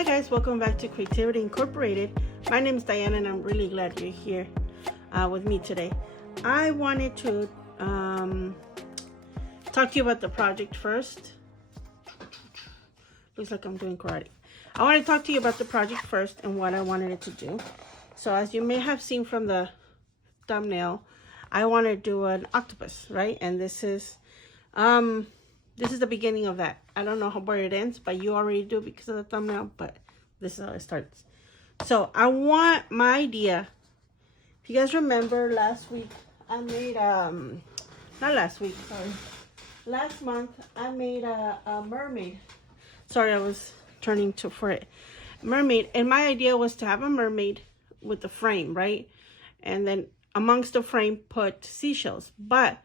Hi guys, welcome back to Creativity Incorporated. My name is Diana and I'm really glad you're here with me today. I wanted to talk to you about the project first. Looks like I'm doing karate. I want to talk to you about the project first and what I wanted it to do. So as you may have seen from the thumbnail, I want to do an octopus, right? And this is the beginning of that. I don't know where it ends, but you already do because of the thumbnail, but this is how it starts. So I want my idea. If you guys remember last week, I made, not last week, sorry. Last month, I made a mermaid. Sorry, I was turning to for it. Mermaid, and my idea was to have a mermaid with the frame, right? And then amongst the frame, put seashells. But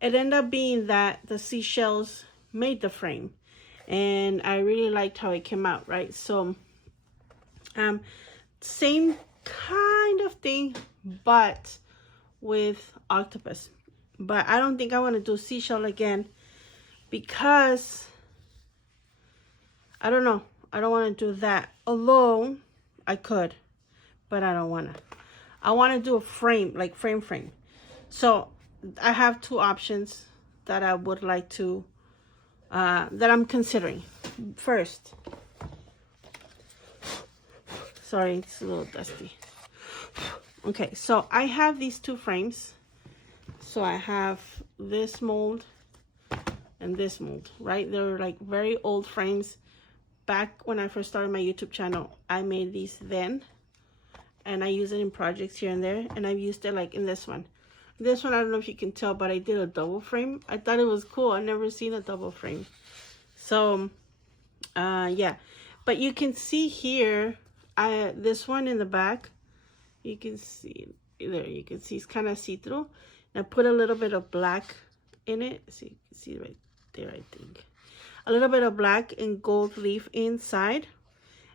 it ended up being that the seashells made the frame. And I really liked how it came out, right? So, same kind of thing, but with octopus. But I don't think I want to do seashell again because I don't know. I don't want to do that. Although I could, but I don't want to. I want to do a frame, like frame. So I have two options that I would like to, that I'm considering. First, sorry, it's a little dusty. Okay, so I have these two frames. So I have this mold and this mold, right? They're like very old frames. Back when I first started my YouTube channel, I made these then. And I use it in projects here and there. And I've used it like in this one. This one, I don't know if you can tell, but I did a double frame. I thought it was cool. I've never seen a double frame. So, yeah. But you can see here, this one in the back, you can see, there, you can see it's kind of see-through. And I put a little bit of black in it. So you can see right there, I think. A little bit of black and gold leaf inside.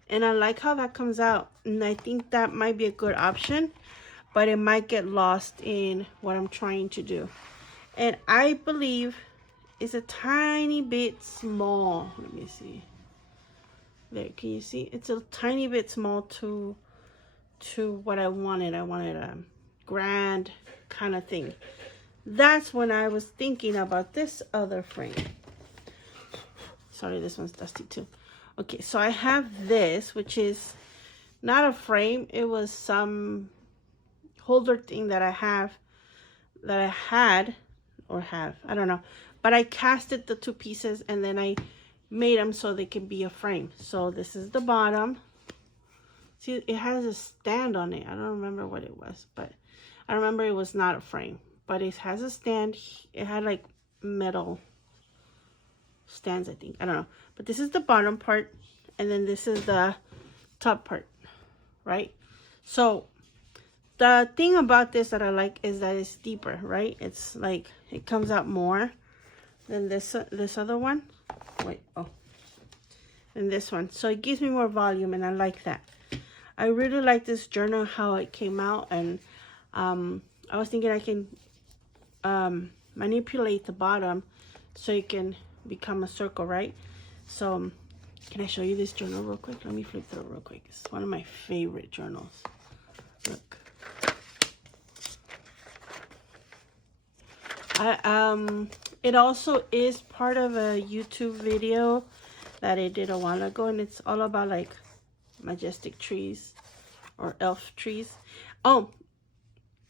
And I like how that comes out. And I think that might be a good option. But it might get lost in what I'm trying to do. And I believe it's a tiny bit small. Let me see. There, can you see? It's a tiny bit small to what I wanted. I wanted a grand kind of thing. That's when I was thinking about this other frame. Sorry, this one's dusty too. Okay, so I have this, which is not a frame. It was some holder thing that I had, I don't know. But I casted the two pieces and then I made them so they can be a frame. So this is the bottom. See, it has a stand on it. I don't remember what it was, but I remember it was not a frame. But it has a stand. It had like metal stands, I think. I don't know. But this is the bottom part. And then this is the top part, right? So the thing about this that I like is that it's deeper, right? It's like, it comes out more than this other one. Wait, oh. And this one. So it gives me more volume and I like that. I really like this journal, how it came out. And I was thinking I can manipulate the bottom so it can become a circle, right? So can I show you this journal real quick? Let me flip through it real quick. It's one of my favorite journals. Look. It also is part of a YouTube video that I did a while ago, and it's all about like majestic trees or elf trees. Oh,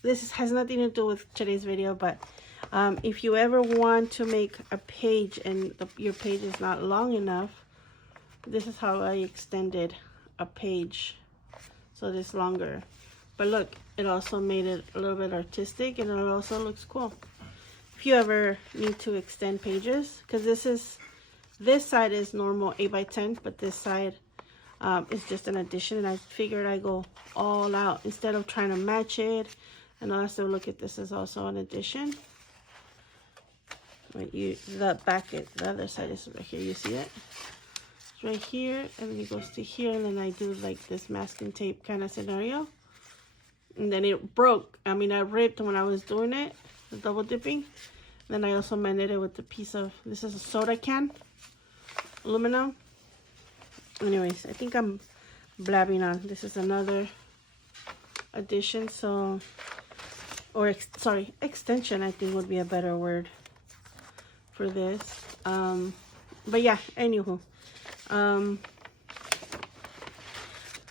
this has nothing to do with today's video, but if you ever want to make a page and your page is not long enough, this is how I extended a page so this longer. But look, it also made it a little bit artistic and it also looks cool. If you ever need to extend pages, because this side is normal 8x10, but this side is just an addition, and I figured I go all out instead of trying to match it. And also look at this is also an addition. Wait, the other side is right here. You see it? It's right here, and then it goes to here, and then I do like this masking tape kind of scenario. And then it broke. I mean, I ripped when I was doing it, the double dipping. Then I also mended it with a piece of, this is a soda can, aluminum. anyways, I think I'm blabbing on. This is another addition, so, or sorry, extension, I think would be a better word for this. But yeah, anywho,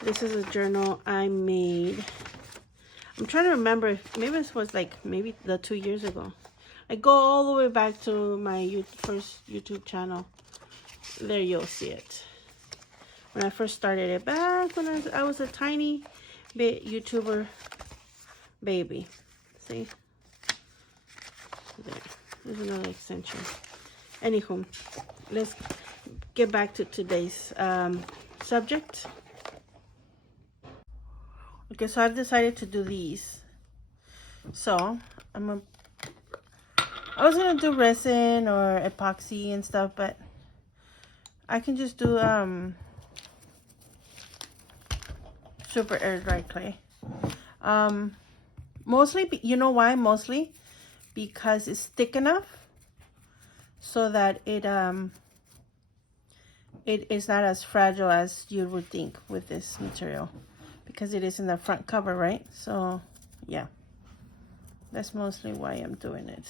this is a journal I made. I'm trying to remember if maybe this was like maybe the 2 years ago. I go all the way back to my first YouTube channel. There you'll see it. When I first started it back when I was a tiny bit YouTuber baby. See? There. There's another extension. Anywho, let's get back to today's subject. Okay, so I've decided to do these. So I was gonna do resin or epoxy and stuff, but I can just do super air dry clay. Mostly, you know why? Mostly because it's thick enough so that it is not as fragile as you would think with this material, because it is in the front cover, right? So yeah, that's mostly why I'm doing it.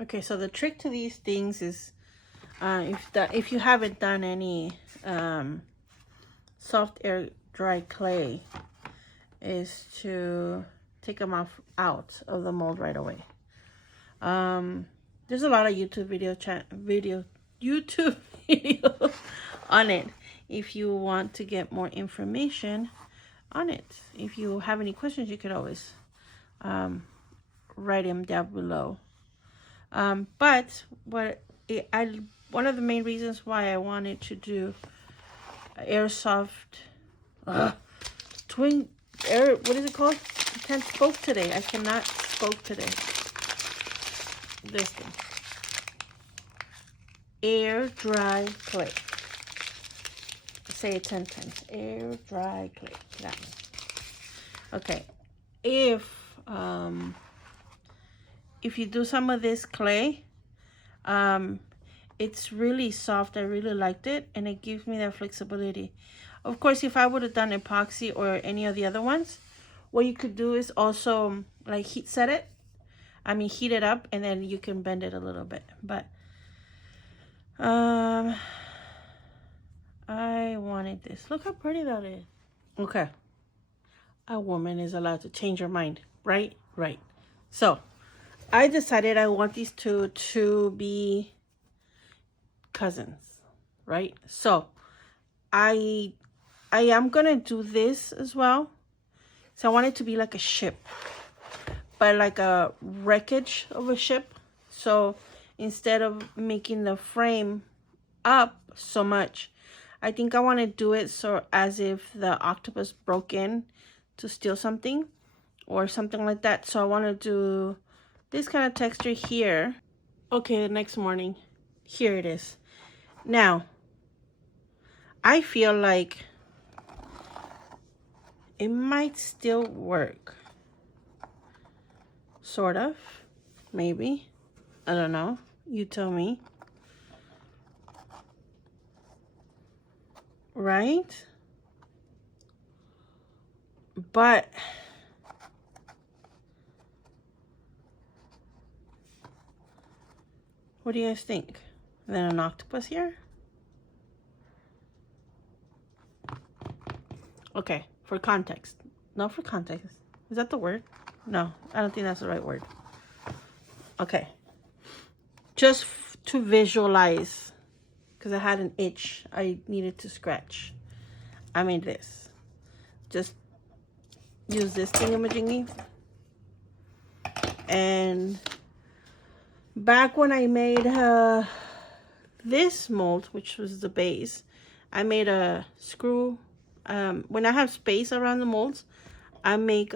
Okay, so the trick to these things is if you haven't done any soft air dry clay, is to take them out of the mold right away. There's a lot of YouTube video on it if you want to get more information on it. If you have any questions, you could always write them down below. But one of the main reasons why I wanted to do airsoft twin air, what is it called? I can't spoke today. I cannot spoke today. This thing. Air dry clay. Say it 10 times. Air dry clay. That one. Okay. If you do some of this clay, it's really soft. I really liked it, and it gives me that flexibility. Of course, if I would have done epoxy or any of the other ones, what you could do is also like heat it up, and then you can bend it a little bit. But I wanted this. Look how pretty that is. Okay. A woman is allowed to change her mind, right? Right. So I decided I want these two to be cousins, right? So I am gonna do this as well. So I want it to be like a ship, but like a wreckage of a ship. So instead of making the frame up so much, I think I want to do it so as if the octopus broke in to steal something or something like that. So I want to do this kind of texture here. Okay, the next morning, here it is. Now, I feel like it might still work. Sort of. Maybe. I don't know. You tell me. Right? But what do you guys think? And then an octopus here? Okay, for context. No, for context. Is that the word? No, I don't think that's the right word. Okay. Just to visualize, because I had an itch I needed to scratch. I made this. Just use this thingamajiggy. And back when I made this mold, which was the base, I made a screw. When I have space around the molds, I make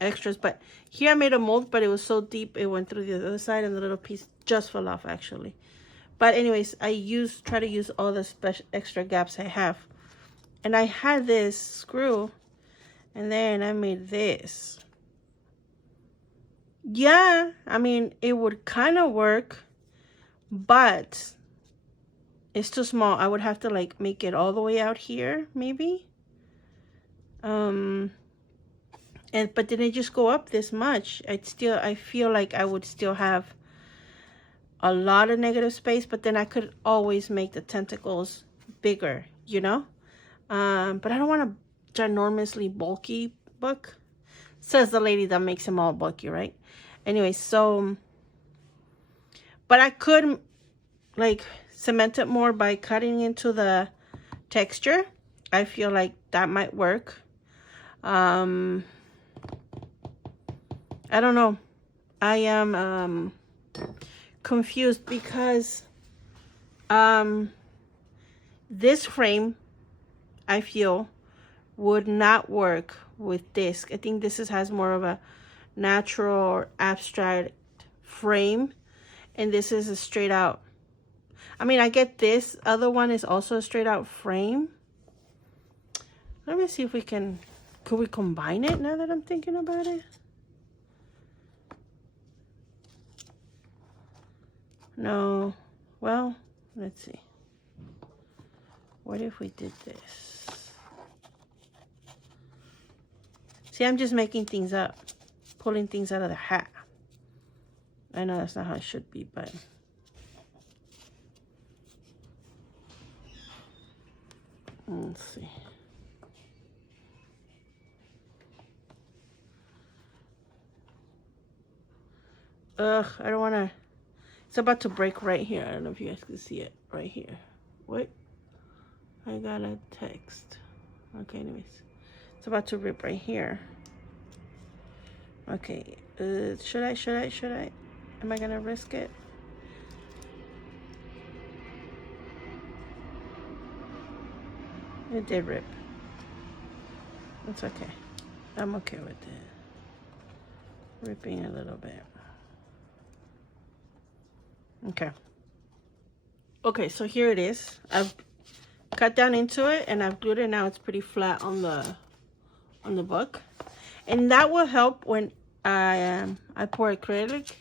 extras. But here I made a mold, but it was so deep it went through the other side, and the little piece just fell off actually. But anyways, I try to use all the special extra gaps I have. And I had this screw, and then I made this. Yeah, I mean, it would kind of work, but it's too small. I would have to like make it all the way out here, maybe. But didn't it just go up this much? I feel like I would still have a lot of negative space, but then I could always make the tentacles bigger, you know? But I don't want a ginormously bulky book. Says the lady that makes them all bulky, right? Anyway, so, but I could like cement it more by cutting into the texture. I feel like that might work. I don't know. I am confused because this frame, I feel, would not work with this. I think this has more of a natural or abstract frame, and this is a straight out. I mean, I get this other one is also a straight out frame. Let me see if we could we combine it now that I'm thinking about it? No. Well, let's see. What if we did this? See, I'm just making things up, pulling things out of the hat. I know that's not how it should be, but let's see. Ugh, I don't want to. It's about to break right here. I don't know if you guys can see it right here. What? I got a text. Okay, anyways. It's about to rip right here. Okay. Should I? Am I going to risk it? It did rip. It's okay. I'm okay with it. Ripping a little bit. Okay. Okay, so here it is. I've cut down into it and I've glued it. Now it's pretty flat on the book. And that will help when I pour acrylic.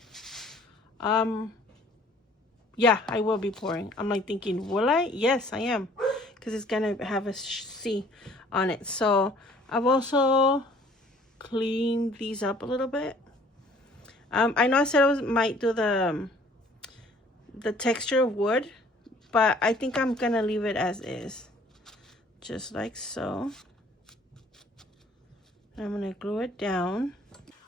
Yeah, I will be pouring. I'm like thinking, will I? Yes, I am. Because it's going to have a C on it. So I've also cleaned these up a little bit. I know I said I might do the texture of wood, but I think I'm gonna leave it as is, just like so. I'm gonna glue it down.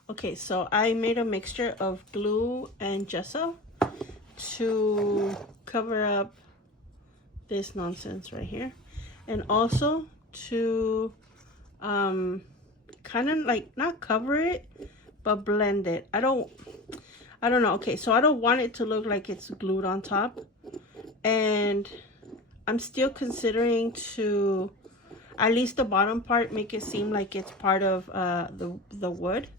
Okay, so I made a mixture of glue and gesso to cover up this nonsense right here, and also to kind of like not cover it but blend it. I don't know. Okay, so I don't want it to look like it's glued on top, and I'm still considering to at least the bottom part make it seem like it's part of the wood.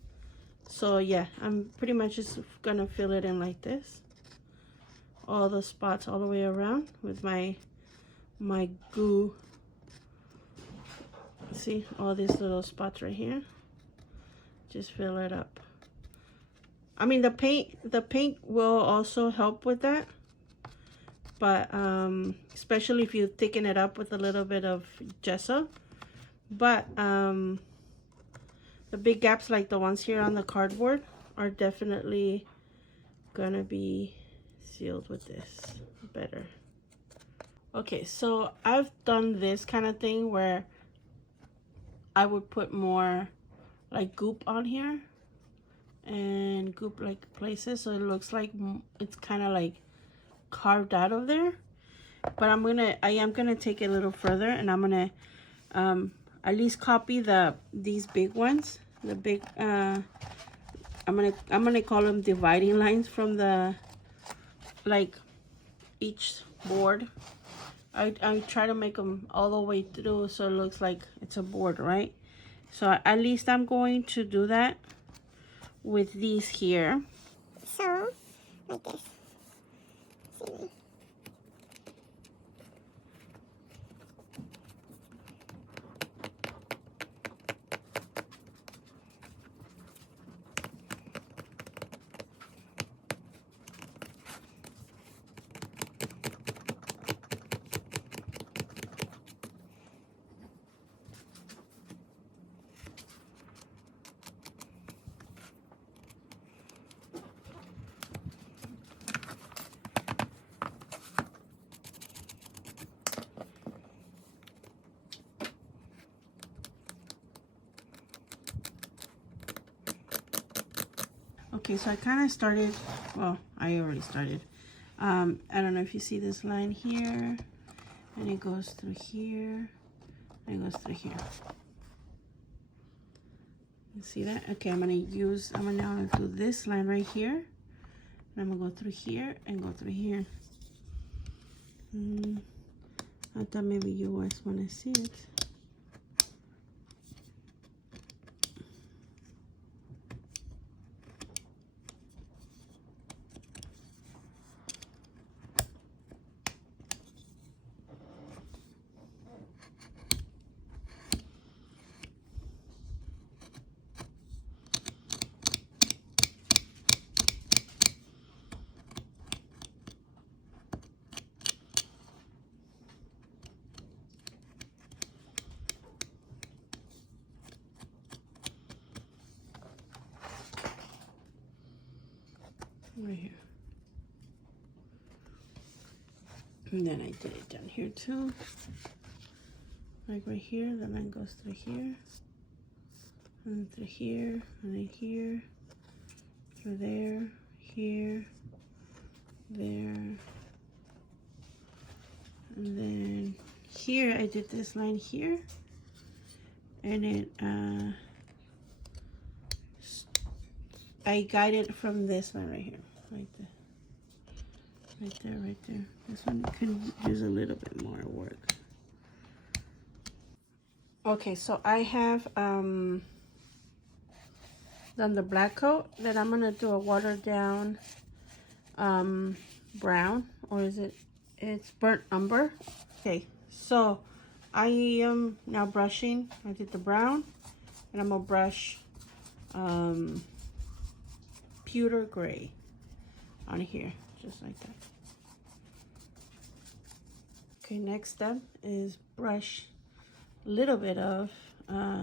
So yeah, I'm pretty much just gonna fill it in like this, all the spots all the way around with my goo See all these little spots right here? Just fill it up. I mean, the paint will also help with that, but especially if you thicken it up with a little bit of gesso. But the big gaps like the ones here on the cardboard are definitely gonna be sealed with this better. Okay, so I've done this kind of thing where I would put more like goop on here and goop like places, so it looks like it's kind of like carved out of there. But I am gonna take it a little further, and I'm gonna at least copy these big ones, the big I'm gonna call them dividing lines from the like each board. I try to make them all the way through so it looks like it's a board, right? So at least I'm going to do that with these here. So, like this. See? Okay, so I kind of started, well, I already started. I don't know if you see this line here, and it goes through here, and it goes through here. You see that? Okay, I'm gonna do this line right here, and I'm gonna go through here and go through here. I thought maybe you guys wanna see it. Right here. And then I did it down here too. Like right here, the line goes through here. And through here, and then here. Through there, here, there. And then here, I did this line here. And it, I got it from this one right here. Right there. Right there, right there. This one could use a little bit more work. Okay, so I have done the black coat. Then I'm gonna do a watered down brown, or it's burnt umber. Okay, so I am now brushing. I did the brown, and I'm gonna brush pewter gray on here, just like that. Okay, next step is brush a little bit of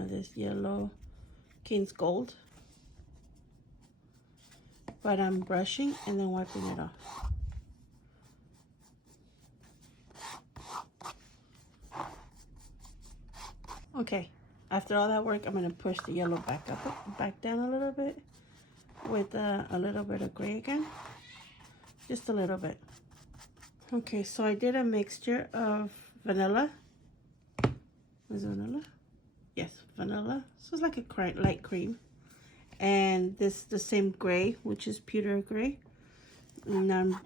this yellow King's Gold, but I'm brushing and then wiping it off. Okay, after all that work, I'm gonna push the yellow back down a little bit with a little bit of gray again, just a little bit. Okay, so I did a mixture of vanilla. Is it vanilla? Yes, vanilla. So it's like a light cream. And the same gray, which is pewter gray. And I'm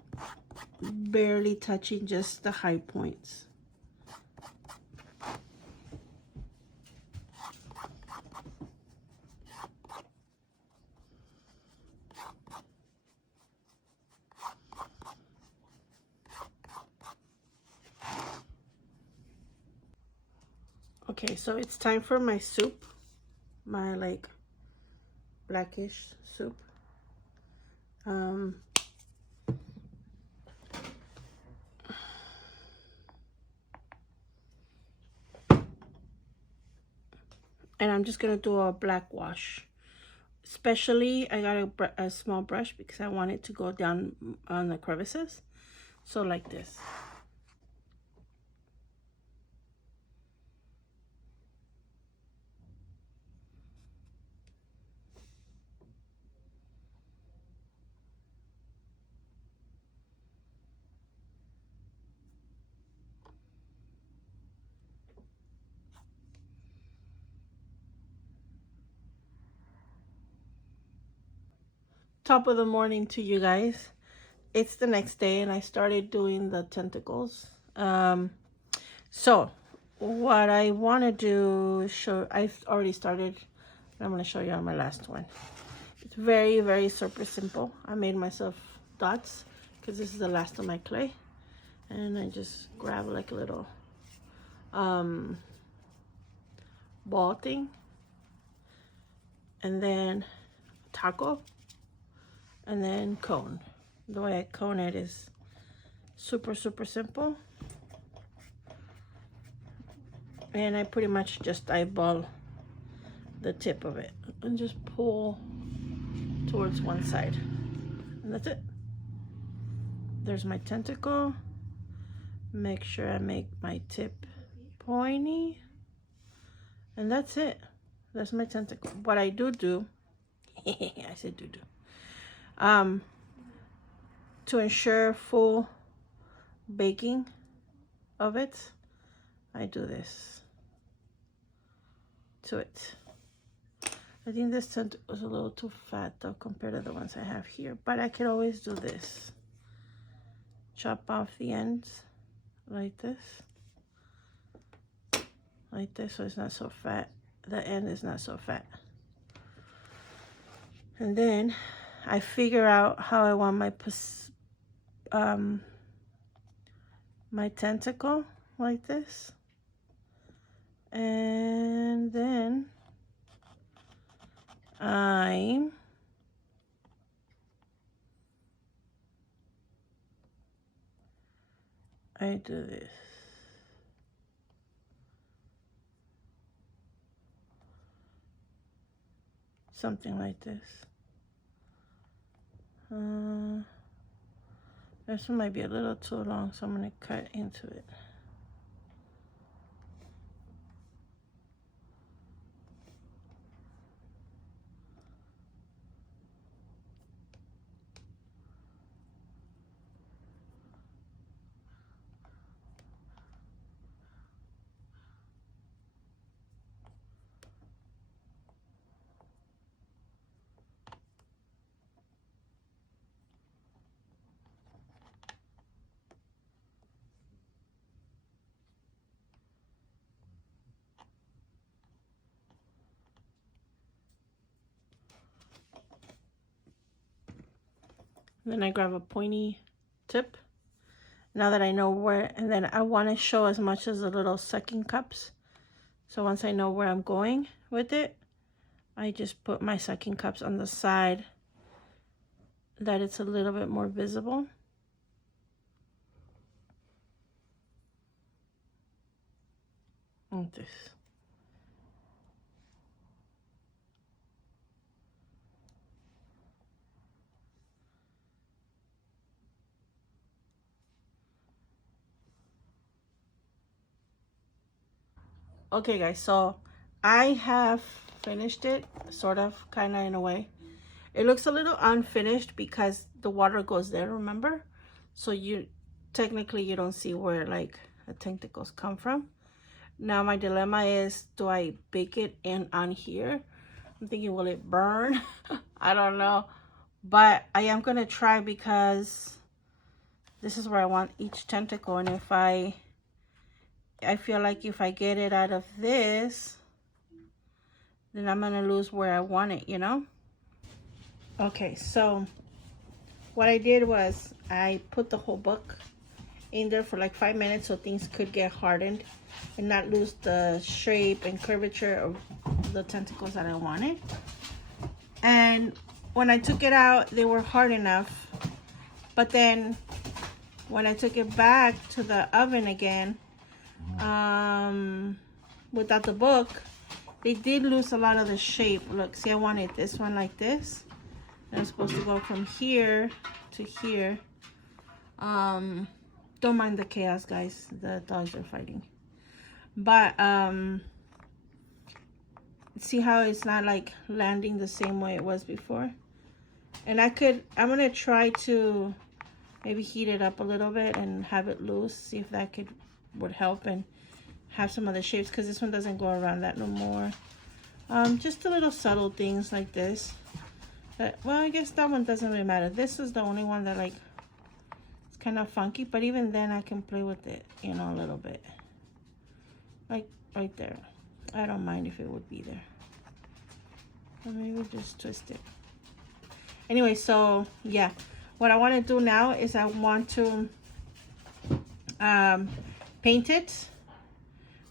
barely touching just the high points. Okay, so it's time for my soup, my like blackish soup. And I'm just gonna do a black wash. Especially, I got a small brush because I want it to go down on the crevices. So like this. Top of the morning to you guys. It's the next day and I started doing the tentacles. So what I want to do is show, I've already started. I'm going to show you on my last one. It's very, very super simple. I made myself dots because this is the last of my clay. And I just grab like a little ball thing. And then taco. And then cone. The way I cone it is super, super simple. And I pretty much just eyeball the tip of it and just pull towards one side. And that's it. There's my tentacle. Make sure I make my tip pointy. And that's it. That's my tentacle. What I do, I said do. To ensure full baking of it, I do this to it. I think this tentacle was a little too fat though compared to the ones I have here, but I could always do this. Chop off the ends like this, so it's not so fat. The end is not so fat. And then I figure out how I want my tentacle like this. And then I do this. Something like this. This one might be a little too long, so I'm going to cut into it. Then I grab a pointy tip. Now that I know where, and then I want to show as much as the little sucking cups. So once I know where I'm going with it, I just put my sucking cups on the side that it's a little bit more visible. Like this. Okay guys, so I have finished it, sort of, kind of in a way. It looks a little unfinished because the water goes there, remember? So you technically you don't see where like the tentacles come from. Now my dilemma is, do I bake it in on here? I'm thinking, will it burn? I don't know. But I am gonna try because this is where I want each tentacle, and if I feel like if I get it out of this, then I'm gonna lose where I want it, you know? Okay, so what I did was I put the whole book in there for like 5 minutes so things could get hardened and not lose the shape and curvature of the tentacles that I wanted. And when I took it out, they were hard enough. But then when I took it back to the oven again, without the book, they did lose a lot of the shape. Look, see, I wanted this one like this. And it's supposed to go from here to here. Don't mind the chaos, guys. The dogs are fighting. But see how it's not like landing the same way it was before? And I'm gonna try to maybe heat it up a little bit and have it loose, see if that would help and have some other shapes, because this one doesn't go around that no more. Just the little subtle things like this. But, well, I guess that one doesn't really matter. This is the only one that like it's kind of funky, but even then I can play with it, you know, a little bit. Like right there. I don't mind if it would be there. Or maybe just twist it. Anyway, so yeah, what I want to do now is I want to paint it,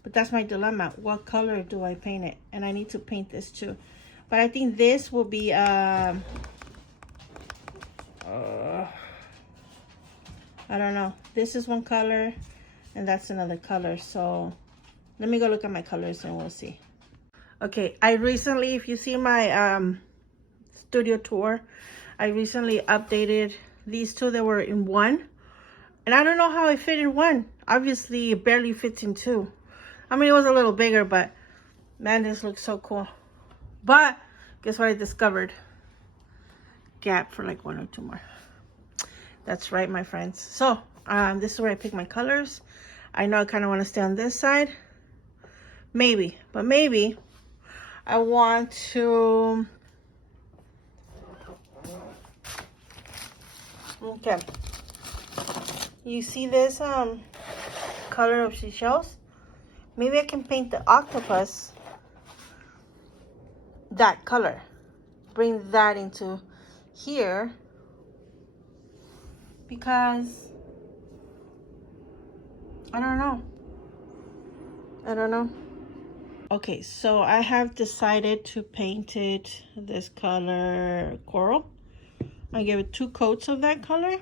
but that's my dilemma. What color do I paint it? And I need to paint this too, but I think this will be I don't know, this is one color and that's another color, so let me go look at my colors and we'll see. Okay, I recently, if you see my studio tour, I recently updated these two that were in one. And I don't know how it fit in one. Obviously, it barely fits in two. I mean, it was a little bigger, but man, this looks so cool. But guess what I discovered? Gap for like 1 or 2 more. That's right, my friends. So this is where I pick my colors. I know I kind of want to stay on this side. Maybe, but maybe I want to... Okay, you see this color of seashells? Maybe I can paint the octopus that color, bring that into here, because I don't know. Okay, so I have decided to paint it this color coral. I gave it 2 coats of that color.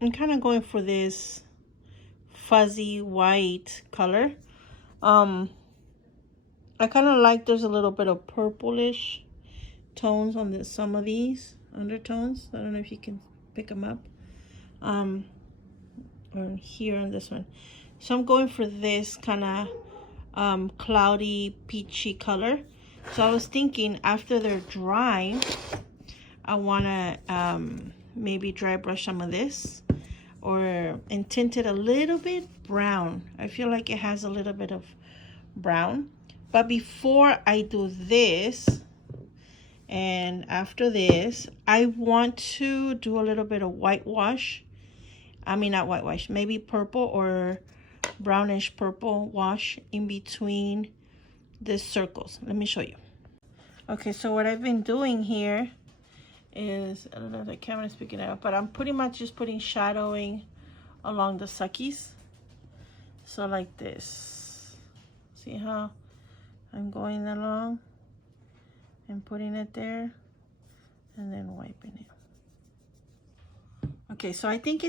I'm kind of going for this fuzzy white color. I kind of like there's a little bit of purplish tones on some of these undertones. I don't know if you can pick them up. Or here on this one. So I'm going for this kind of cloudy peachy color. So I was thinking after they're dry, I want to maybe dry brush some of this and tint it a little bit brown. I feel like it has a little bit of brown. But before I do this and after this, I want to do a little bit of whitewash. I mean, not whitewash, maybe purple or brownish purple wash in between the circles. Let me show you. Okay, so what I've been doing here is, I don't know if the camera's picking it up, but I'm pretty much just putting shadowing along the suckies. So like this. See how I'm going along and putting it there and then wiping it. Okay, so I think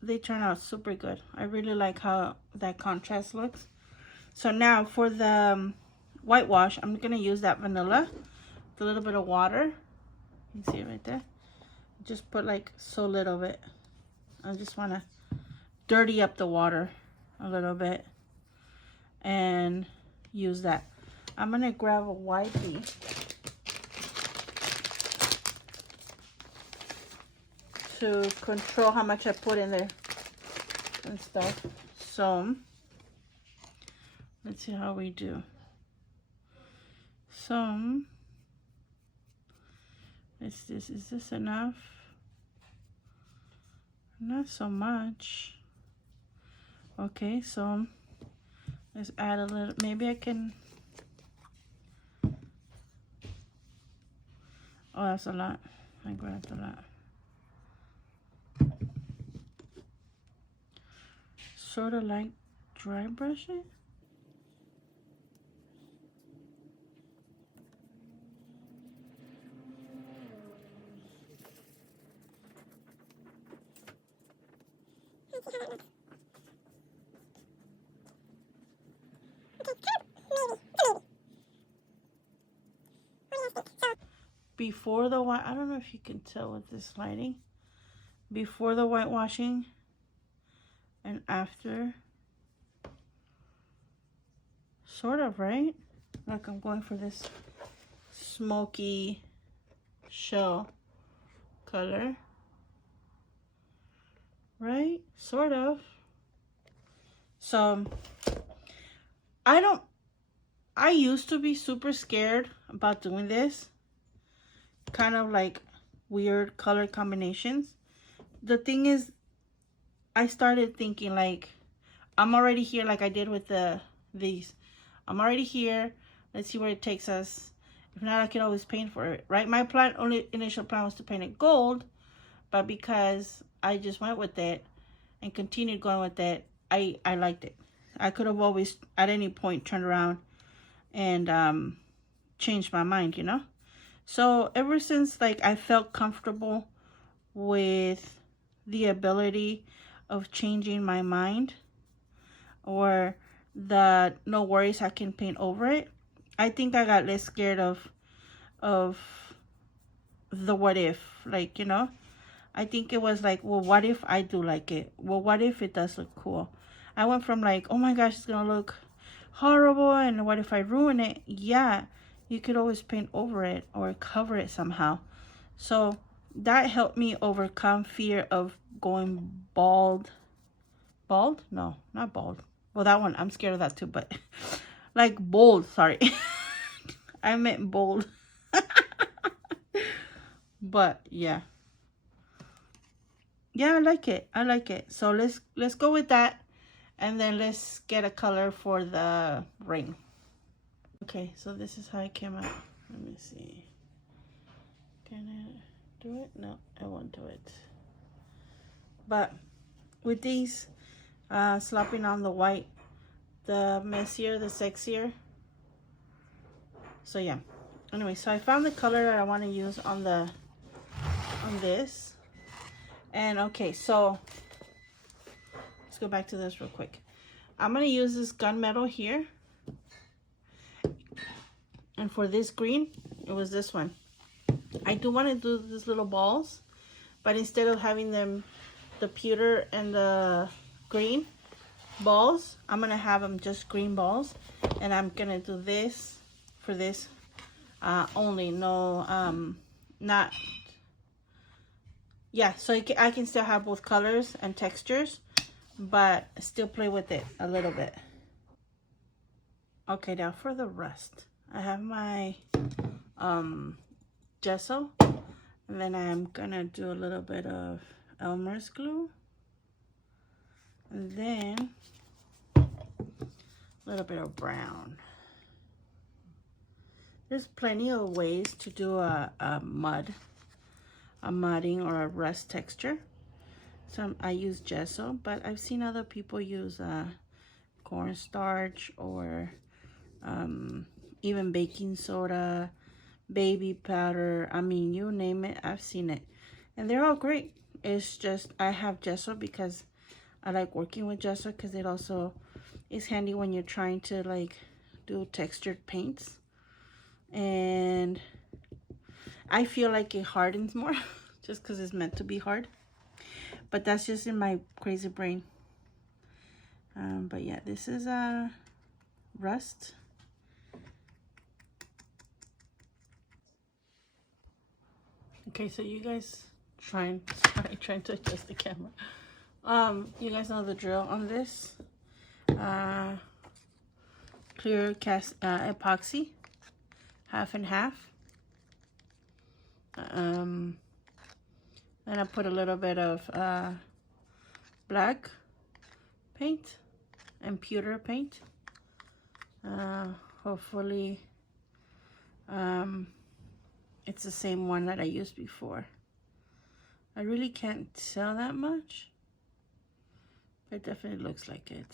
they turned out super good. I really like how that contrast looks. So now for the whitewash, I'm gonna use that vanilla with a little bit of water. You see it right there? Just put like so little of it. I just wanna dirty up the water a little bit and use that. I'm gonna grab a wipey to control how much I put in there and stuff. So let's see how we do. So is this enough? Not so much. Okay, so let's add a little. Maybe I can. Oh, that's a lot. I grabbed a lot. sort of like dry brushing. Before the white, I don't know if you can tell with this lighting. Before the whitewashing and after. Sort of, right? Like I'm going for this smoky shell color. Right? Sort of. So, I used to be super scared about doing this. Kind of like weird color combinations. The thing is, I started thinking like, I'm already here like I did with these. I'm already here. Let's see where it takes us. If not, I can always paint for it, right? My initial plan was to paint it gold, but because I just went with it and continued going with it, I liked it. I could have always, at any point, turned around and changed my mind, you know? So ever since like I felt comfortable with the ability of changing my mind, or the no worries, I can paint over it, I think I got less scared of the what if, like, you know? I think it was like, well, what if I do like it? Well, what if it does look cool? I went from like, oh my gosh, it's gonna look horrible, and what if I ruin it? Yeah, you could always paint over it or cover it somehow. So that helped me overcome fear of going bald. Bald? No, not bald. Well, that one, I'm scared of that too, but like bold, sorry. I meant bold. But yeah. Yeah, I like it. I like it. So let's go with that, and then let's get a color for the ring. Okay, so this is how it came out. Let me see. Can I do it? No, I won't do it. But with these, slopping on the white, the messier, the sexier. So yeah. Anyway, so I found the color that I want to use on this. And okay, so let's go back to this real quick. I'm going to use this gunmetal here. And for this green, it was this one. I do want to do these little balls, but instead of having them, the pewter and the green balls, I'm going to have them just green balls. And I'm going to do this for this only. No, not... Yeah, so I can still have both colors and textures, but still play with it a little bit. Okay, now for the rest. I have my gesso, and then I'm gonna do a little bit of Elmer's glue, and then a little bit of brown. There's plenty of ways to do a mudding or a rust texture. So I use gesso, but I've seen other people use cornstarch or even baking soda, baby powder. I mean, you name it, I've seen it. And they're all great. It's just I have gesso because I like working with gesso, because it also is handy when you're trying to like do textured paints. And I feel like it hardens more just because it's meant to be hard. But that's just in my crazy brain. But yeah, this is rust. Okay, so you guys trying to adjust the camera. You guys know the drill on this. Clear cast epoxy, half and half. Then I put a little bit of black paint and pewter paint. Hopefully it's the same one that I used before. I really can't tell that much, It definitely looks like it.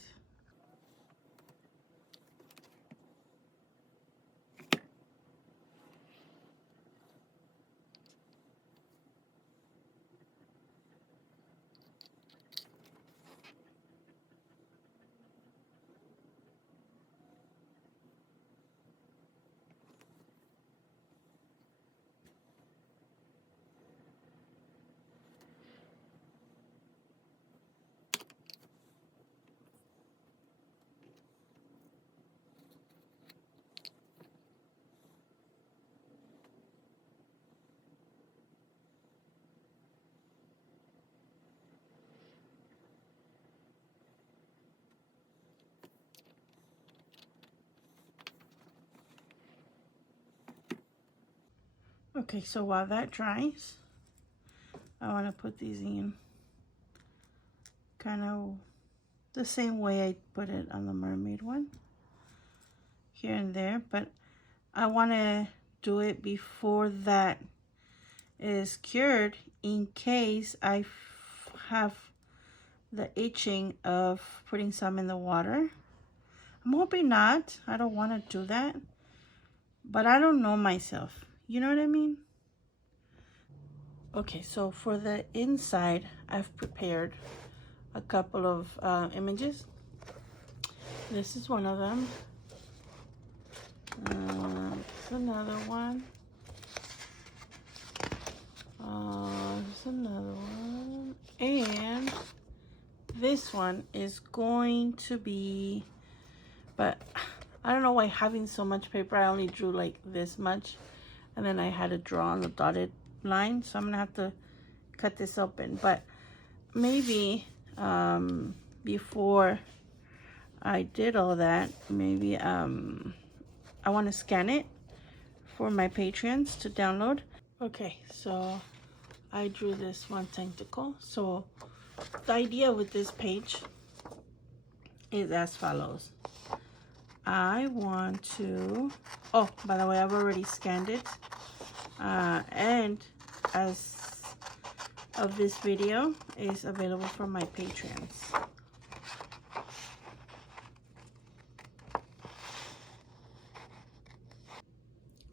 Okay, so while that dries, I want to put these in kind of the same way I put it on the mermaid one, here and there, but I want to do it before that is cured in case I have the itching of putting some in the water. I'm hoping not. I don't want to do that, but I don't know myself. You know what I mean? Okay, so for the inside, I've prepared a couple of images. This is one of them. This is another one. This is another one. And this one is going to be, but I don't know why having so much paper, I only drew like this much. And then I had to draw on the dotted line. So I'm gonna have to cut this open. But maybe before I did all that, maybe I want to scan it for my patrons to download. Okay, so I drew this one tentacle. So the idea with this page is as follows. I want to, oh, by the way, I've already scanned it. And as of this video is available for my patrons.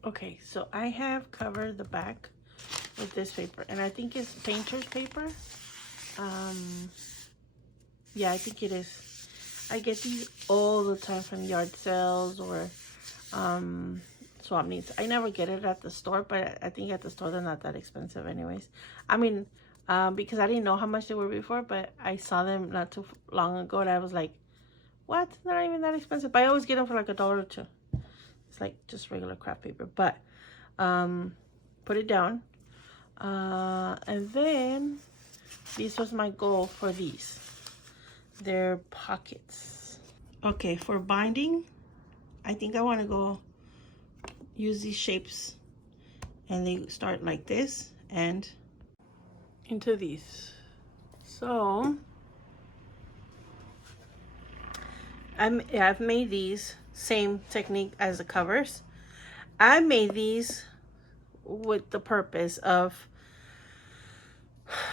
Okay, so I have covered the back with this paper, and I think it's painter's paper. Yeah, I think it is. I get these all the time from yard sales or swap meets. I never get it at the store, but I think at the store they're not that expensive anyways. I mean, because I didn't know how much they were before, but I saw them not too long ago and I was like, what? They're not even that expensive. But I always get them for like $1 or $2. It's like just regular craft paper. But put it down. And then this was my goal for these. They're pockets. Okay, for binding, I think I want to go use these shapes, and they start like this and into these. So I've made these same technique as the covers. I made these with the purpose of,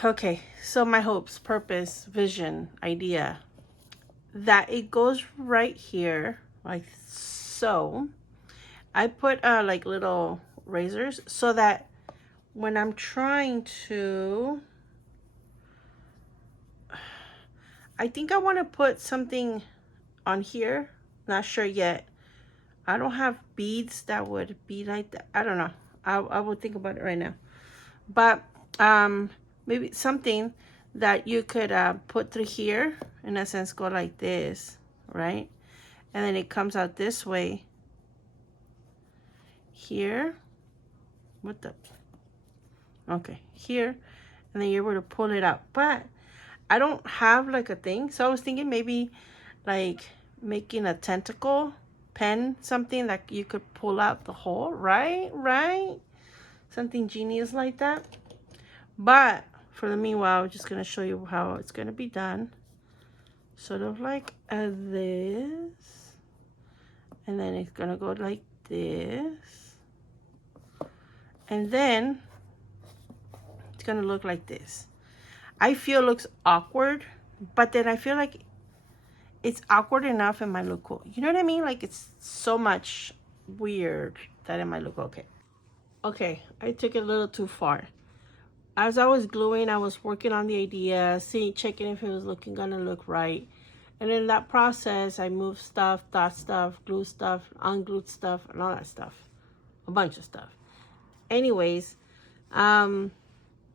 okay, so my hopes, purpose, vision, idea, that it goes right here like so. I put like little razors so that when I'm trying to, I think I want to put something on here, not sure yet. I don't have beads that would be like that. I don't know. I will think about it right now. But maybe something that you could put through here, in a sense, go like this, right? And then it comes out this way here. What the? Okay, here. And then you're able to pull it out. But I don't have like a thing. So I was thinking maybe like making a tentacle pen, something that you could pull out the hole, right? Something genius like that. But for the meanwhile, I'm just going to show you how it's going to be done. Sort of like this. And then it's going to go like this. And then it's going to look like this. I feel it looks awkward but then I feel like it's awkward enough and might look cool. You know what I mean? Like it's so much weird that it might look okay. Okay, I took it a little too far. As I was gluing, I was working on the idea, checking if it was gonna look right. And in that process, I moved stuff, dot stuff, glue stuff, unglued stuff, and all that stuff. A bunch of stuff. Anyways,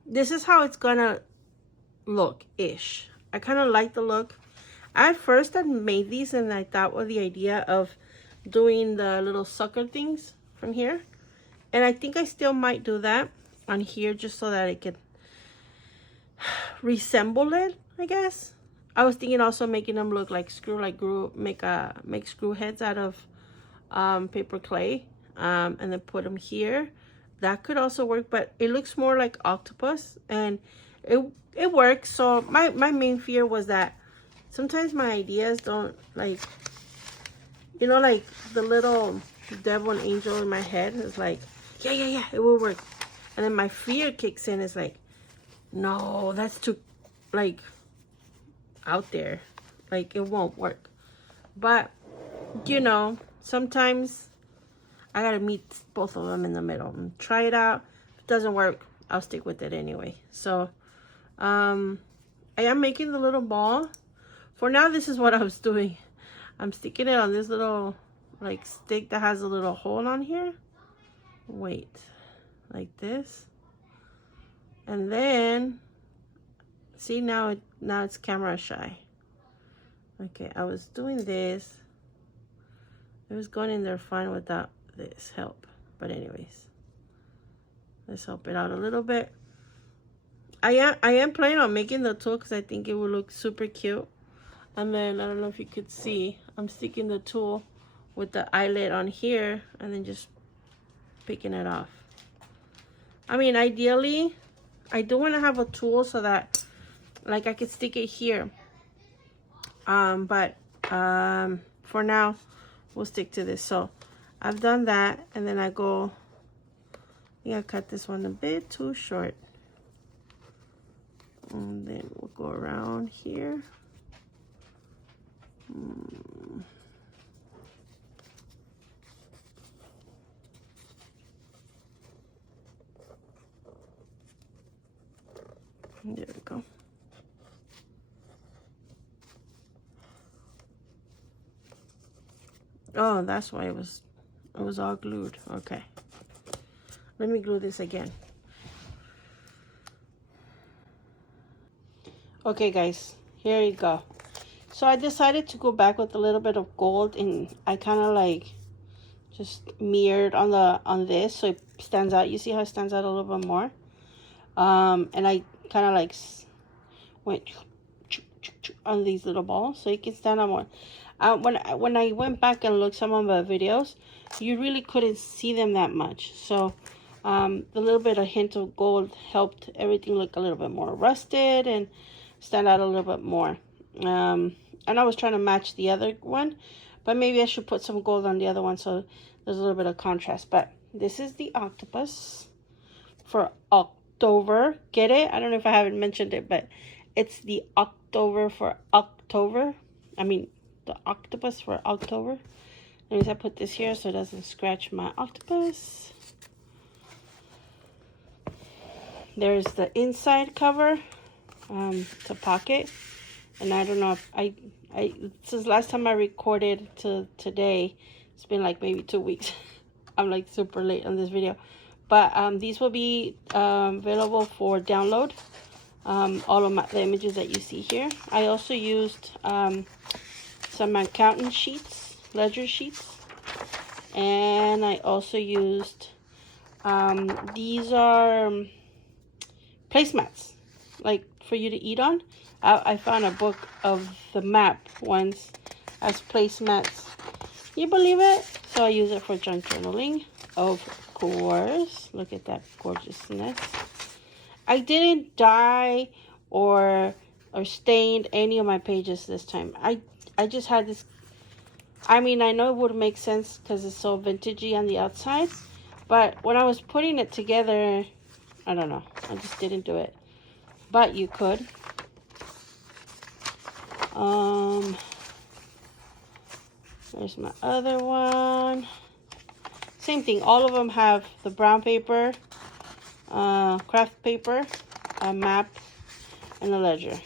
this is how it's gonna look-ish. I kind of like the look. At first, I made these and I thought with the idea of doing the little sucker things from here. And I think I still might do that on here just so that it could resemble it, I guess. I was thinking also making them look like make screw heads out of paper clay, and then put them here. That could also work, but it looks more like octopus, and it works. So my main fear was that sometimes my ideas don't, like, you know, like the little devil and angel in my head is like, yeah, it will work. And then my fear kicks in, is like, no, that's too, like, out there. Like, it won't work. But, you know, sometimes I gotta meet both of them in the middle and try it out. If it doesn't work, I'll stick with it anyway. So, I am making the little ball. For now, this is what I was doing. I'm sticking it on this little, like, stick that has a little hole on here. Wait, like this. And then, see, now it's camera shy. Okay, I was doing this. It was going in there fine without this help. But anyways, let's help it out a little bit. I am planning on making the tool because I think it will look super cute. And then, I don't know if you could see, I'm sticking the tool with the eyelet on here and then just picking it off. I mean, ideally, I do want to have a tool so that, like, I could stick it here. But for now, we'll stick to this. So I've done that, and then I think I cut this one a bit too short. And then we'll go around here. There we go. Oh, that's why it was all glued. Okay. Let me glue this again. Okay, guys, here you go. So I decided to go back with a little bit of gold, and I kind of like just mirrored on this so it stands out. You see how it stands out a little bit more? And I kind of like went on these little balls so you can stand on one. When I went back and looked some of the videos, you really couldn't see them that much. So the little bit of hint of gold helped everything look a little bit more rusted and stand out a little bit more. And I was trying to match the other one, but maybe I should put some gold on the other one so there's a little bit of contrast. But this is the octopus for October. Get it? I don't know if I haven't mentioned it, but it's the October for October. I mean, the octopus for October. Anyways, I put this here so it doesn't scratch my octopus. There's the inside cover. It's a pocket. And I don't know if since last time I recorded to today, it's been like maybe 2 weeks. I'm like super late on this video. But these will be available for download. All of the images that you see here. I also used some accountant sheets, ledger sheets. And I also used, these are placemats, like for you to eat on. I found a book of the map ones as placemats. Can you believe it? So I use it for junk journaling, of course. Look at that gorgeousness. I didn't dye or stained any of my pages this time. I just had this. I mean, I know it would make sense because it's so vintagey on the outside, but when I was putting it together, I don't know. I just didn't do it. But you could. There's my other one. Same thing. All of them have the brown paper, craft paper, a map, and a ledger.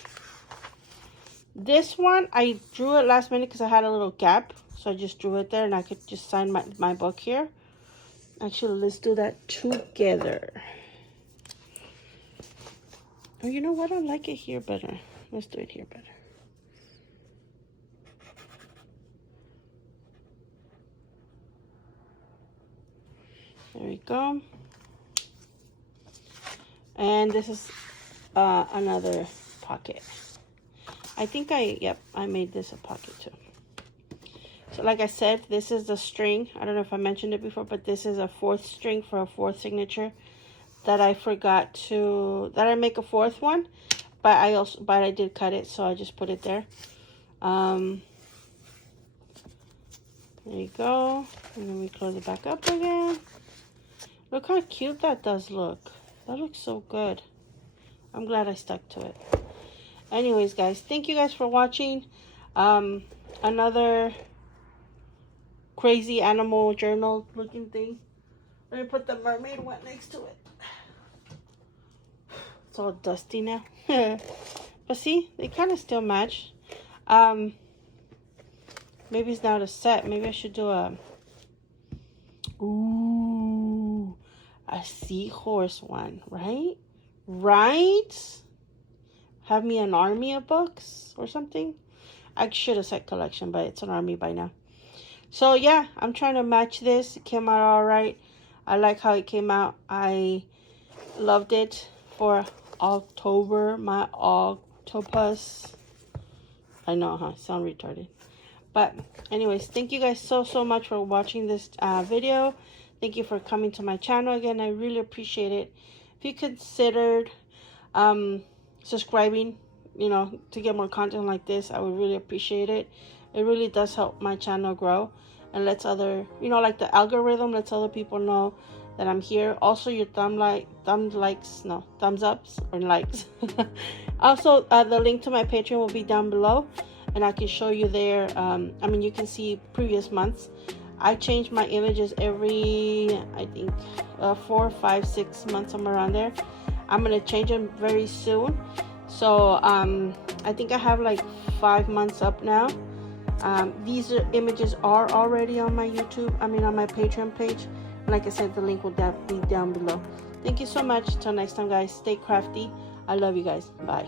This one, I drew it last minute because I had a little gap. So I just drew it there and I could just sign my book here. Actually, let's do that together. Oh, you know what? I like it here better. Let's do it here better. There we go. And this is another pocket. I think I made this a pocket too. So like I said, this is the string. I don't know if I mentioned it before, but this is a 4th string for a 4th signature that I forgot to, that I make a 4th one, but I did cut it, so I just put it there. There you go. And then we close it back up again. Look how cute that does look. That looks so good. I'm glad I stuck to it. Anyways, guys, thank you guys for watching. Another crazy animal journal looking thing. Let me put the mermaid one next to it. It's all dusty now. But see, they kind of still match. Maybe it's not a set. Maybe I should do a seahorse one, right? Right? Have me an army of books or something. I should have said collection, but it's an army by now. So yeah, I'm trying to match this. It came out all right. I like how it came out. I loved it for October, my octopus. I know, huh? Sound retarded. But anyways, thank you guys so much for watching this video. Thank you for coming to my channel again. I really appreciate it. If you considered subscribing, you know, to get more content like this, I would really appreciate it. It really does help my channel grow and lets other, you know, like the algorithm lets other people know that I'm here. Also, your thumbs ups or likes. Also, the link to my Patreon will be down below, and I can show you there. I mean, you can see previous months. I change my images every, I think, 4, 5, 6 months, somewhere around there. I'm gonna change them very soon. So I think I have like 5 months up now. These images are already on my YouTube, on my Patreon page. Like I said, the link will be down below. Thank you so much. Till next time, guys. Stay crafty. I love you guys. Bye.